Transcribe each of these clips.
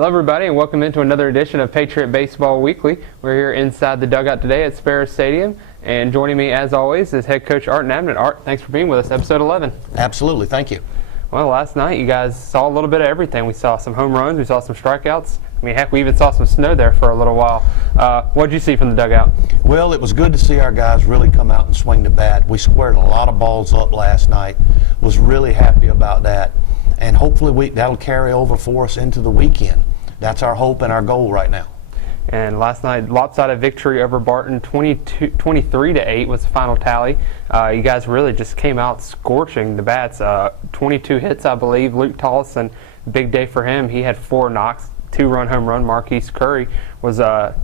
Hello everybody and welcome into another edition of Patriot Baseball Weekly. We're here inside the dugout today at Sparrow Stadium, and joining me as always is head coach Art Inabinet. Art, thanks for being with us, episode 11. Absolutely, thank you. Well, last night you guys saw a little bit of everything. We saw some home runs, we saw some strikeouts. I mean, heck, we even saw some snow there for a little while. What did you see from the dugout? Well, it was good to see our guys really come out and swing the bat. We squared a lot of balls up last night. Was really happy about that. And hopefully that'll carry over for us into the weekend. That's our hope and our goal right now. And last night, lopsided victory over Barton, 23-8 was the final tally. You guys really just came out scorching the bats. 22 hits, I believe. Luke Tollison, big day for him. He had 4 knocks, 2-run home run. Marquise Curry was a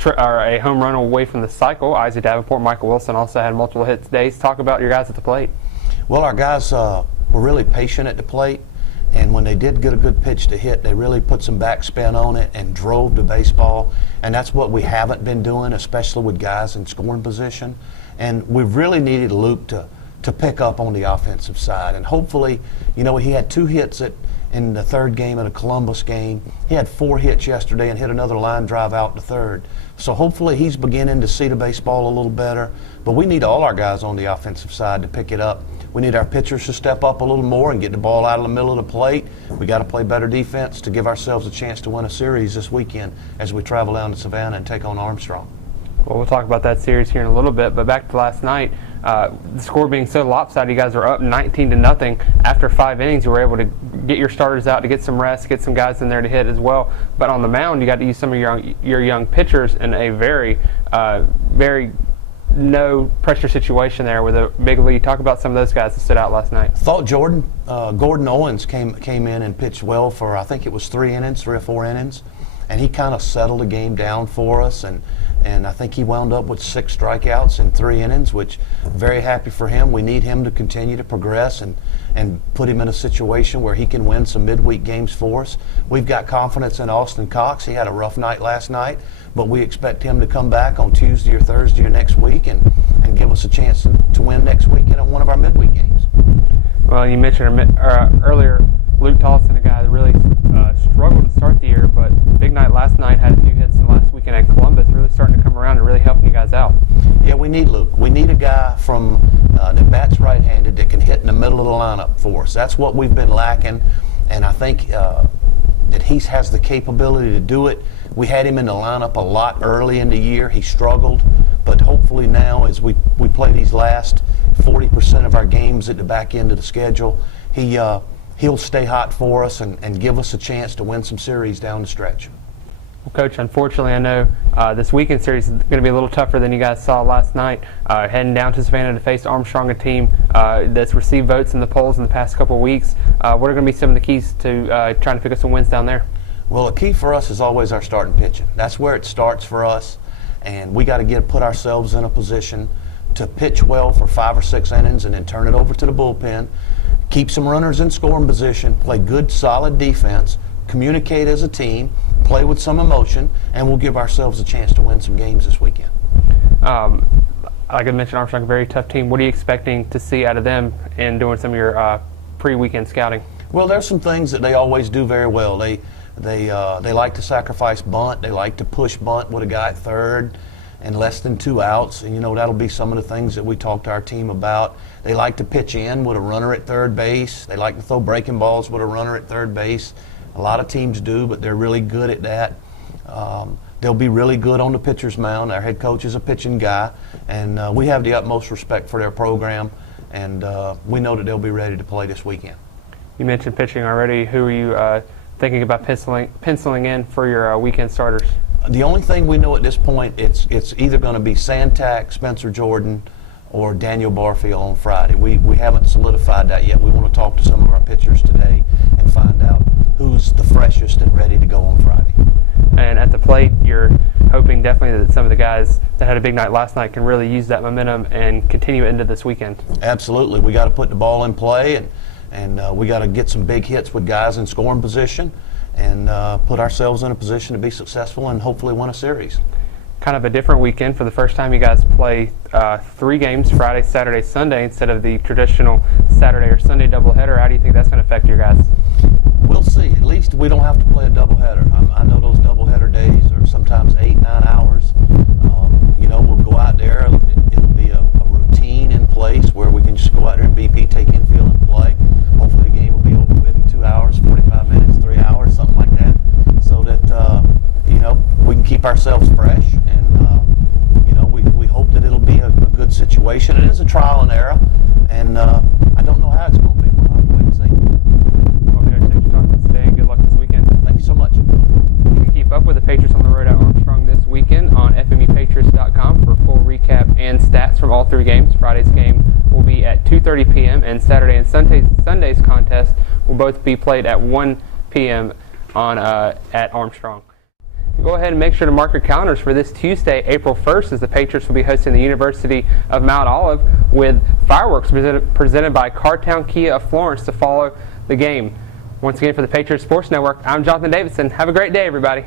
home run away from the cycle. Isaac Davenport, Michael Wilson also had multiple hits days. Talk about your guys at the plate. Well, our guys were really patient at the plate. And when they did get a good pitch to hit, they really put some backspin on it and drove the baseball. And that's what we haven't been doing, especially with guys in scoring position. And we've really needed Luke to pick up on the offensive side. And hopefully, you know, he had 2 hits in the third game of the Columbus game. He had 4 hits yesterday and hit another line drive out in the third. So hopefully he's beginning to see the baseball a little better. But we need all our guys on the offensive side to pick it up. We need our pitchers to step up a little more and get the ball out of the middle of the plate. We got to play better defense to give ourselves a chance to win a series this weekend as we travel down to Savannah and take on Armstrong. Well, we'll talk about that series here in a little bit, but back to last night, the score being so lopsided, you guys were up 19-0. After 5 innings, you were able to get your starters out to get some rest, get some guys in there to hit as well. But on the mound, you got to use some of your young pitchers in a very no pressure situation there with a big lead. Talk about some of those guys that stood out last night. Thought Gordon Owens came in and pitched well for, I think it was 3 or 4 innings, and he kind of settled the game down for us, and I think he wound up with 6 strikeouts in 3 innings, which very happy for him. We need him to continue to progress and put him in a situation where he can win some midweek games for us. We've got confidence in Austin Cox. He had a rough night last night, but we expect him to come back on Tuesday or Thursday or next week and give us a chance to win next week in one of our midweek games. Well, you mentioned earlier Luke Tollison, a guy that really struggled to start the year, but big night last night, had a few hits in the last weekend at Columbus, really starting to come around and really helping you guys out. Yeah, we need Luke. We need a guy from that bats right-handed that can hit in the middle of the lineup for us. That's what we've been lacking, and I think that he has the capability to do it. We had him in the lineup a lot early in the year. He struggled, but hopefully now as we play these last 40% of our games at the back end of the schedule, he'll stay hot for us and give us a chance to win some series down the stretch. Well, Coach, unfortunately, I know this weekend series is going to be a little tougher than you guys saw last night. Heading down to Savannah to face Armstrong, a team that's received votes in the polls in the past couple of weeks. What are going to be some of the keys to trying to pick up some wins down there? Well, the key for us is always our starting pitching. That's where it starts for us, and we got to put ourselves in a position to pitch well for 5 or 6 innings and then turn it over to the bullpen, keep some runners in scoring position, play good, solid defense, communicate as a team, play with some emotion, and we'll give ourselves a chance to win some games this weekend. Like I mentioned, Armstrong, a very tough team. What are you expecting to see out of them in doing some of your pre-weekend scouting? Well, there's some things that they always do very well. They like to sacrifice bunt. They like to push bunt with a guy at third and less than 2 outs. And, you know, that'll be some of the things that we talk to our team about. They like to pitch in with a runner at third base. They like to throw breaking balls with a runner at third base. A lot of teams do, but they're really good at that. They'll be really good on the pitcher's mound. Our head coach is a pitching guy, and we have the utmost respect for their program, and we know that they'll be ready to play this weekend. You mentioned pitching already. Who are you thinking about penciling in for your weekend starters? The only thing we know at this point, it's either going to be Santak, Spencer Jordan, or Daniel Barfield on Friday. We haven't solidified that yet. We want to talk to some of our pitchers today and find out who's the freshest and ready to go on Friday. And at the plate, you're hoping definitely that some of the guys that had a big night last night can really use that momentum and continue into this weekend. Absolutely. We got to put the ball in play, and we got to get some big hits with guys in scoring position and put ourselves in a position to be successful and hopefully win a series. Kind of a different weekend. For the first time, you guys play 3 games, Friday, Saturday, Sunday, instead of the traditional Saturday or Sunday doubleheader. How do you think that's going to affect your guys? We'll see. At least we don't have to play a doubleheader. I know those doubleheader days are sometimes 8-9 hours. We'll go out there. It'll be a routine in place where we can just go out there and BP, take infield, and play. Hopefully the game will be over within 2 hours, 45 minutes, 3 hours, something like that, so that we can keep ourselves fresh. And we hope that it'll be a good situation. It is a trial and error, and I don't know how it's going to be. We'll have to wait and see. Well, Coach, thanks for talking to us today, and good luck this weekend. Thank you so much. You can keep up with the Patriots on the road at Armstrong this weekend on FMUPatriots.com for a full recap and stats from all 3 games. Friday's game will be at 2:30 p.m. and Saturday and Sunday's contest will both be played at 1 p.m. at Armstrong. Go ahead and make sure to mark your calendars for this Tuesday, April 1st, as the Patriots will be hosting the University of Mount Olive with fireworks presented by Cartown Kia of Florence to follow the game. Once again, for the Patriot Sports Network, I'm Jonathan Davidson. Have a great day, everybody.